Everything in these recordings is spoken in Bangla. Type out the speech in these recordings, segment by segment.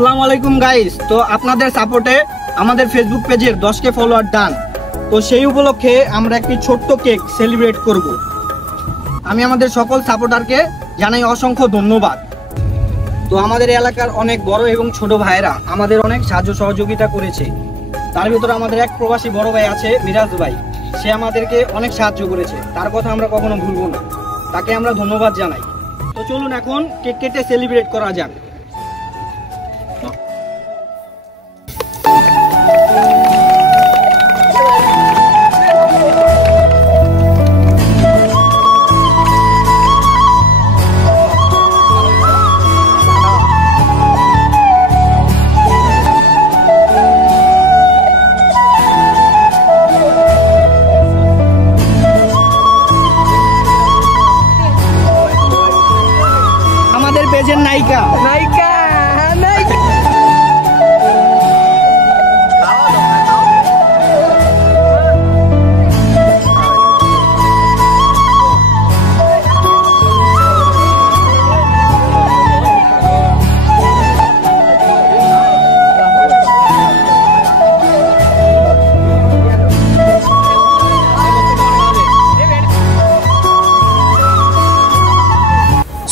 আসসালামু আলাইকুম গাইস। তো আপনাদের সাপোর্টে আমাদের ফেসবুক পেজের 10K ফলোয়ার ডান। তো সেই উপলক্ষে আমরা একটি ছোট্ট কেক সেলিব্রেট করব। আমি আমাদের সকল সাপোর্টারকে জানাই অসংখ্য ধন্যবাদ। তো আমাদের এলাকার অনেক বড় এবং ছোট ভাইরা আমাদের অনেক সাহায্য সহযোগিতা করেছে। তার ভিতরে আমাদের এক প্রবাসী বড় ভাই আছে, মিরাজ ভাই। সে আমাদেরকে অনেক সাহায্য করেছে, তার কথা আমরা কখনো ভুলবো না। তাকে আমরা ধন্যবাদ জানাই। তো চলুন এখন কেক কেটে সেলিব্রেট করা যাক। আমাদের পেজের নায়িকা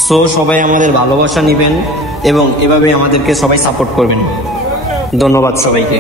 সো সবাই আমাদের ভালোবাসা নেবেন এবং এভাবে আমাদেরকে সবাই সাপোর্ট করবেন। ধন্যবাদ সবাইকে।